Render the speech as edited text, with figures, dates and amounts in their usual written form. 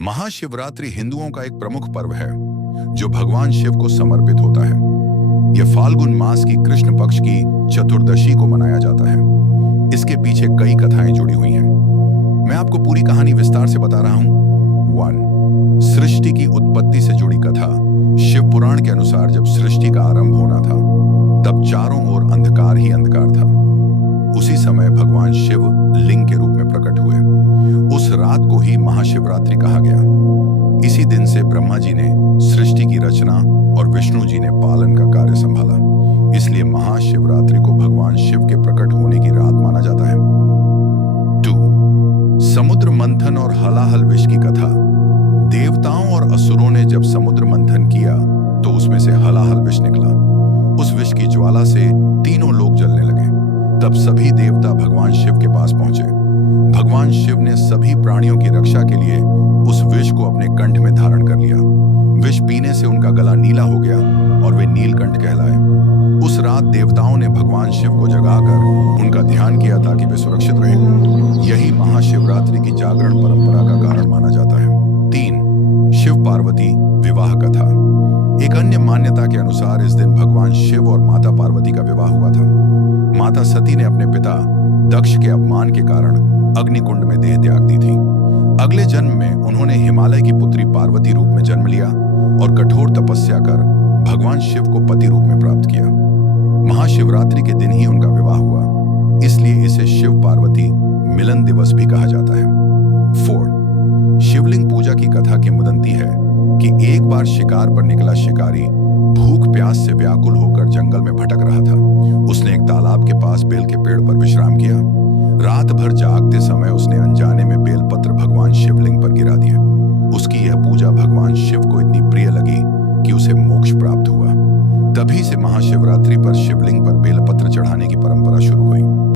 महाशिवरात्रि हिंदुओं का एक प्रमुख पर्व है जो भगवान शिव को समर्पित होता है। यह फाल्गुन मास की कृष्ण पक्ष की चतुर्दशी को मनाया जाता है। इसके पीछे कई कथाएं जुड़ी हुई हैं। मैं आपको पूरी कहानी विस्तार से बता रहा हूं। 1. सृष्टि की उत्पत्ति से जुड़ी कथा। शिव पुराण के अनुसार जब सृष्टि का आरंभ होना था तब चारों ओर अंधकार ही अंधकार था। उसी समय भगवान शिव लिंग के रूप में प्रकट हुए। उस रात को ही महाशिवरात्रि कहा गया। इसी दिन से ब्रह्मा जी ने सृष्टि की रचना और विष्णु जी ने पालन का कार्य संभाला। इसलिए महाशिवरात्रि को भगवान शिव के प्रकट होने की रात माना जाता है। 2. समुद्र मंथन और हलाहल विष की कथा। देवताओं और असुरों ने जब समुद्र मंथन किया तो उसमें से हलाहल विष निकला। उस विष की ज्वाला से तीनों लोग जलने लगे। तब सभी देवता भगवान शिव के पास पहुंचे। भगवान शिव ने सभी प्राणियों की रक्षा के लिए उस विष को अपने कंठ में धारण कर लिया। विष पीने से उनका गला नीला हो गया और वे नीलकंठ कहलाए। उस रात देवताओं ने भगवान शिव को जगाकर उनका ध्यान किया ताकि वे सुरक्षित रहें। यही महाशिवरात्रि की जागरण परंपरा का कारण माना जाता है। 3. शिव पार्वती विवाह कथा। एक अन्य मान्यता के अनुसार इस दिन भगवान शिव और माता पार्वती का विवाह हुआ था। माता सती ने अपने पिता दक्ष के अपमान के कारण अग्निकुंड में देह त्याग दी थी। अगले जन्म में उन्होंने हिमालय की पुत्री पार्वती रूप में जन्म लिया और कठोर तपस्या कर भगवान शिव को पति रूप में प्राप्त किया। महाशिवरात्रि के दिन ही उनका विवाह हुआ, इसलिए इसे शिव पार्वती मिलन दिवस भी कहा जाता है। 4. शिवलिंग पूजा की कथा किंवदंती है कि एक बार शिकार पर निकला शिकारी भूख प्यास से व्याकुल होकर जंगल में भटक रहा था। उसने एक तालाब के पास बेल के पेड़ पर विश्राम किया। रात भर जागते समय उसने अनजाने में बेलपत्र भगवान शिवलिंग पर गिरा दिया। उसकी यह पूजा भगवान शिव को इतनी प्रिय लगी कि उसे मोक्ष प्राप्त हुआ। तभी से महाशिवरात्रि पर शिवलिंग पर बेलपत्र चढ़ाने की परंपरा शुरू हुई।